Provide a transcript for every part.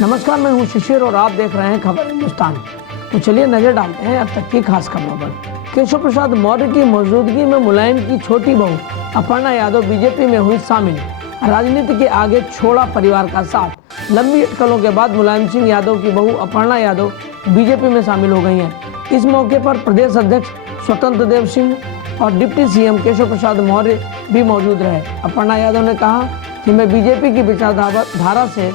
नमस्कार, मैं हूं शिशिर और आप देख रहे हैं खबर हिंदुस्तान। तो चलिए नजर डालते हैं अब तक की खास खबरों पर। केशव प्रसाद मौर्य की मौजूदगी में मुलायम की छोटी बहू अपर्णा यादव बीजेपी में हुई शामिल। राजनीति के आगे छोड़ा परिवार का साथ। लंबी अटकलों के बाद मुलायम सिंह यादव की बहू अपर्णा यादव बीजेपी में शामिल हो गई हैं। इस मौके पर प्रदेश अध्यक्ष स्वतंत्र देव सिंह और डिप्टी सीएम केशव प्रसाद मौर्य भी मौजूद रहे। अपर्णा यादव ने कहा कि मैं बीजेपी की विचारधारा से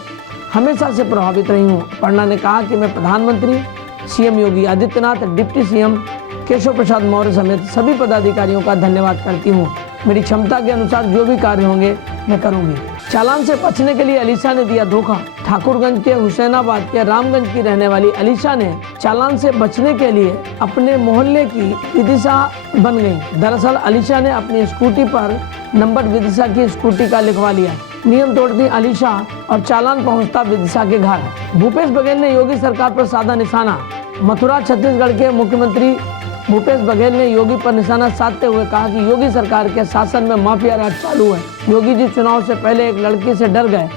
हमेशा से प्रभावित रही हूँ। अपर्णा ने कहा कि मैं प्रधानमंत्री CM Yogi Adityanath, deputy CM Keshav Prasad Maurya समेत सभी पदाधिकारियों का धन्यवाद करती हूँ। मेरी क्षमता के अनुसार जो भी कार्य होंगे मैं करूँगी। चालान से बचने के लिए अलीशा ने दिया धोखा। ठाकुरगंज के हुसैनाबाद के रामगंज की रहने वाली अलीशा ने चालान से बचने के लिए अपने मोहल्ले की विदिशा बन गई। दरअसल अलीशा ने अपनी स्कूटी पर नंबर विदिशा की स्कूटी का लिखवा लिया। नियम तोड़ती अलीशा और चालान पहुंचता विदिशा के घर। भूपेश बघेल ने योगी सरकार पर साधा निशाना। मथुरा छत्तीसगढ़ के मुख्यमंत्री भूपेश बघेल ने योगी पर निशाना साधते हुए कहा कि योगी सरकार के शासन में माफिया राज चालू है। योगी जी चुनाव से पहले एक लड़की से डर गए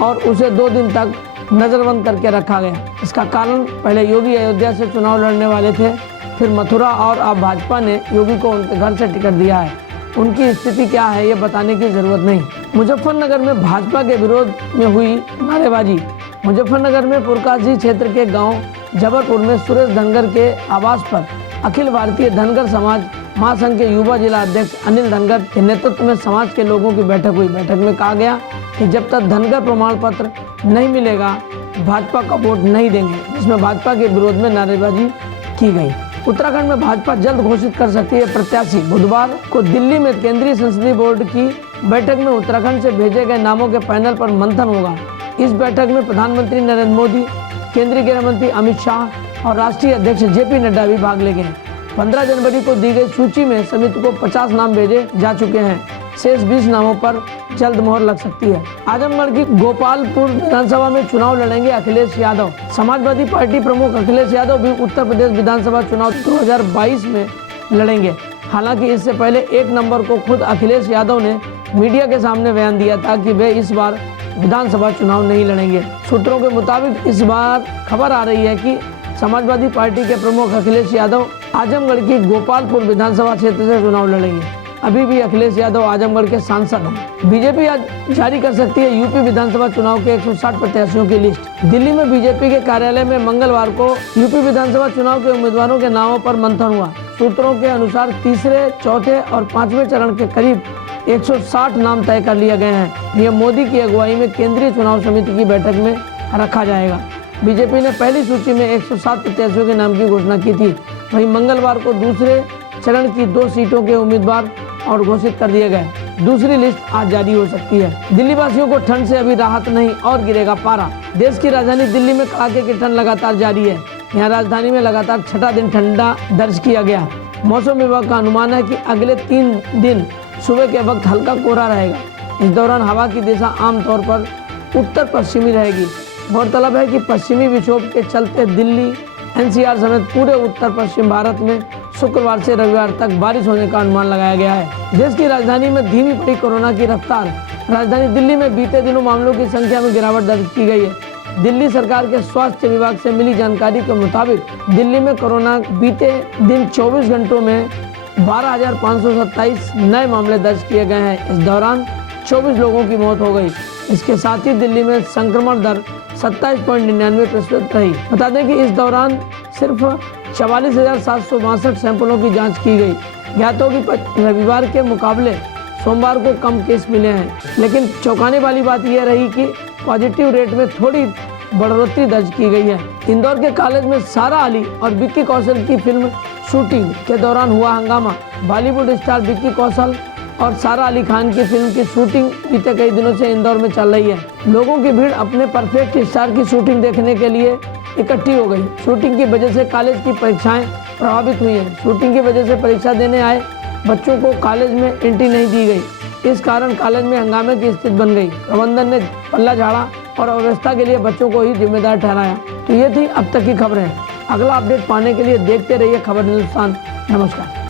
और उसे 2 दिन तक नजरबंद करके रखा गया। इसका कारण पहले योगी अयोध्या से चुनाव लड़ने वाले थे, फिर मथुरा और अब भाजपा ने योगी को उनके घर से टिकट दिया है। उनकी स्थिति क्या है ये बताने की जरूरत नहीं। मुजफ्फरनगर में भाजपा के विरोध में हुई नारेबाजी। मुजफ्फरनगर में पुरकाशी क्षेत्र के गांव जबरपुर में सुरेश धनगर के आवास पर अखिल भारतीय धनगर समाज महासंघ के युवा जिला अध्यक्ष अनिल धनगर के नेतृत्व में समाज के लोगों की बैठक हुई। बैठक में कहा गया कि जब तक धनगर प्रमाण पत्र नहीं मिलेगा भाजपा का वोट नहीं देंगे, जिसमें भाजपा के विरोध में नारेबाजी की गई। उत्तराखंड में भाजपा जल्द घोषित कर सकती है प्रत्याशी। बुधवार को दिल्ली में केंद्रीय संसदीय बोर्ड की बैठक में उत्तराखंड से भेजे गए नामों के पैनल पर मंथन होगा। इस बैठक में प्रधानमंत्री नरेंद्र मोदी, केंद्रीय गृह मंत्री अमित शाह और राष्ट्रीय अध्यक्ष जेपी नड्डा भी भाग लेंगे। 15 जनवरी को दी गई सूची में समिति को 50 नाम भेजे जा चुके हैं। शेष 20 नामों पर जल्द मोहर लग सकती है। आजमगढ़ की गोपालपुर विधानसभा में चुनाव लड़ेंगे अखिलेश यादव। समाजवादी पार्टी प्रमुख अखिलेश यादव भी उत्तर प्रदेश विधानसभा चुनाव 2022 में लड़ेंगे। हालांकि इससे पहले 1 नवंबर को खुद अखिलेश यादव ने मीडिया के सामने बयान दिया था कि वे इस बार विधानसभा चुनाव नहीं लड़ेंगे। सूत्रों के मुताबिक इस बार खबर आ रही है कि समाजवादी पार्टी के प्रमुख अखिलेश यादव आजमगढ़ की गोपालपुर विधानसभा क्षेत्र से चुनाव लड़ेंगे। अभी भी अखिलेश यादव आजमगढ़ के सांसद हैं। बीजेपी आज जारी कर सकती है यूपी विधानसभा चुनाव के 160 प्रत्याशियों की लिस्ट। दिल्ली में बीजेपी के कार्यालय में मंगलवार को यूपी विधानसभा चुनाव के उम्मीदवारों के नामों पर मंथन हुआ। सूत्रों के अनुसार तीसरे, चौथे और 5वें चरण के करीब 160 नाम तय कर लिए गए हैं। ये मोदी की अगुवाई में केंद्रीय चुनाव समिति की बैठक में रखा जाएगा। बीजेपी ने पहली सूची में 107 प्रत्याशियों के नाम की घोषणा की थी। वहीं मंगलवार को दूसरे चरण की 2 सीटों के उम्मीदवार और घोषित कर दिए गए। दूसरी लिस्ट आज जारी हो सकती है। दिल्ली वासियों को ठंड से अभी राहत नहीं और गिरेगा पारा। देश की राजधानी दिल्ली में कड़ाके की ठंड लगातार जारी है। यहाँ राजधानी में लगातार 6ठा दिन ठंडा दर्ज किया गया। मौसम विभाग का अनुमान है कि अगले 3 दिन सुबह के वक्त हल्का कोहरा रहेगा। इस दौरान हवा की दिशा आमतौर पर उत्तर पश्चिमी रहेगी। गौरतलब है कि पश्चिमी विक्षोभ के चलते दिल्ली, एनसीआर समेत पूरे उत्तर पश्चिम भारत में शुक्रवार से रविवार तक बारिश होने का अनुमान लगाया गया है। देश की राजधानी में धीमी पड़ी कोरोना की रफ्तार। राजधानी दिल्ली में बीते दिनों मामलों की संख्या में गिरावट दर्ज की गई है। दिल्ली सरकार के स्वास्थ्य विभाग से मिली जानकारी के मुताबिक दिल्ली में कोरोना बीते दिन 24 घंटों में 12,527 नए मामले दर्ज किए गए हैं। इस दौरान 24 लोगों की मौत हो गई। इसके साथ ही दिल्ली में संक्रमण दर 27.99% रही। बता दें कि इस दौरान सिर्फ 44,762 सैंपलों की जांच की गई। ज्ञात हो कि रविवार के मुकाबले सोमवार को कम केस मिले हैं, लेकिन चौंकाने वाली बात यह रही कि पॉजिटिव रेट में थोड़ी बढ़ोतरी दर्ज की गई है। इंदौर के कॉलेज में सारा अली और विक्की कौशल की फिल्म शूटिंग के दौरान हुआ हंगामा। बॉलीवुड स्टार विक्की कौशल और सारा अली खान की फिल्म की शूटिंग बीते कई दिनों से इंदौर में चल रही है। लोगों की भीड़ अपने परफेक्ट स्टार की शूटिंग देखने के लिए इकट्ठी हो गई। शूटिंग की वजह से कॉलेज की परीक्षाएं प्रभावित हुई हैं। शूटिंग की वजह से परीक्षा देने आए बच्चों को कॉलेज में एंट्री नहीं दी गई। इस कारण कॉलेज में हंगामे की स्थिति बन गई। प्रबंधन ने पल्ला झाड़ा और अव्यवस्था के लिए बच्चों को ही जिम्मेदार ठहराया। तो ये थी अब तक की खबरें। अगला अपडेट पाने के लिए देखते रहिए खबर हिंदुस्तान। नमस्कार।